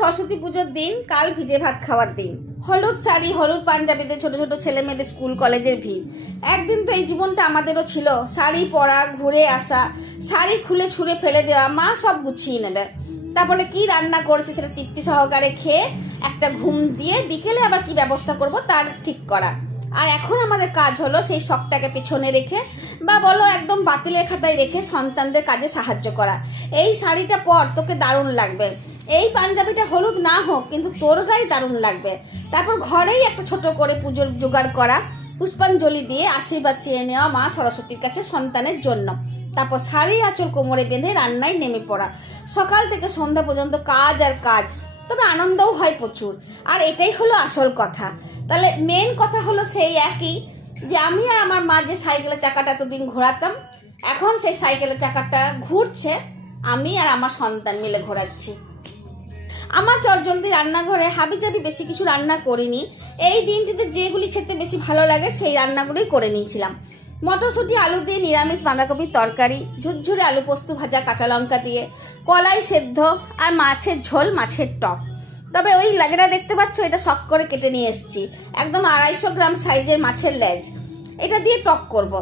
সরস্বতী পুজোর দিন, কাল ভিজে ভাত খাওয়ার দিন। হলুদ শাড়ি, হলুদ পাঞ্জাবিতে ছোট ছোট ছেলে মেয়েদের স্কুল কলেজের ভিড়। একদিন তো এই জীবনটা আমাদেরও ছিল, শাড়ি পরা, ঘুরে আসা, শাড়ি খুলে ছুঁড়ে ফেলে দেওয়া, মা সব গুছিয়ে নেবে। তারপরে কি রান্না করেছে সেটা তৃপ্তি সহকারে খেয়ে একটা ঘুম দিয়ে বিকেলে আবার কি ব্যবস্থা করব তার ঠিক করা। আর এখন আমাদের কাজ হলো সেই শখটাকে পেছনে রেখে বা বলো একদম বাতিলের খাতায় রেখে সন্তানদের কাজে সাহায্য করা। এই শাড়িটা পর, তোকে দারুণ লাগবে। এই পাঞ্জাবিটা হলুদ না হোক কিন্তু তোর গায়ে দারুণ লাগবে। তারপর ঘরেই একটা ছোট করে পুজোর জোগাড় করা, পুষ্পাঞ্জলি দিয়ে আশীর্বাদ চেয়ে নেওয়া মা সরস্বতীর কাছে সন্তানের জন্য। তারপর শাড়ির আঁচল কোমরে বেঁধে রান্নায় নেমে পড়া। সকাল থেকে সন্ধ্যা পর্যন্ত কাজ আর কাজ, তবে আনন্দও হয় প্রচুর। আর এটাই হলো আসল কথা। তাহলে মেন কথা হলো সেই একই, যে আমি আর আমার মা যে সাইকেলের চাকাটা এতদিন ঘোরাতাম, এখন সেই সাইকেলের চাকাটা ঘুরছে, আমি আর আমার সন্তান মিলে ঘোরাচ্ছি। আমার চটজলদি রান্নাঘরে হাবিজাবি বেশি কিছু রান্না করিনি। এই দিনটিতে যেগুলি খেতে বেশি ভালো লাগে সেই রান্নাগুলোই করে নিয়েছিলাম। মটরশুঁটি আলু দিয়ে নিরামিষ বাঁধাকপির তরকারি, ঝুরঝুরে আলু পোস্ত ভাজা কাঁচা লঙ্কা দিয়ে, কলাই সেদ্ধ আর মাছের ঝোল, মাছের টক। তবে ওই লেজটা দেখতে পাচ্ছ, এটা শখ করে কেটে নিয়ে এসেছি, একদম 250 গ্রাম সাইজের মাছের লেজ। এটা দিয়ে টক করব।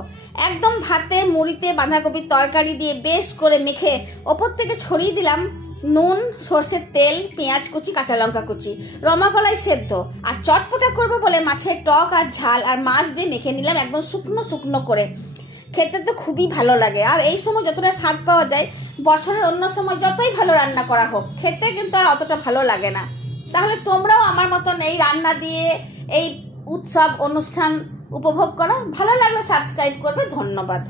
একদম ভাতে মুড়িতে বাঁধাকপির তরকারি দিয়ে বেশ করে মেখে ওপর থেকে ছড়িয়ে দিলাম নুন, সর্ষের তেল, পেঁয়াজ কুচি, কাঁচা লঙ্কা কুচি, রমা কলাই সেদ্ধ। আর চটপটা করবো বলে মাছের টক আর ঝাল আর মাছ দিয়ে মেখে নিলাম একদম শুকনো শুকনো করে। খেতে তো খুবই ভালো লাগে। আর এই সময় যতটা স্বাদ পাওয়া যায়, বছরের অন্য সময় যতই ভালো রান্না করা হোক, খেতে কিন্তু আর অতটা ভালো লাগে না। তাহলে তোমরাও আমার মতন এই রান্না দিয়ে এই উৎসব অনুষ্ঠান উপভোগ করো। ভালো লাগলে সাবস্ক্রাইব করবে। ধন্যবাদ।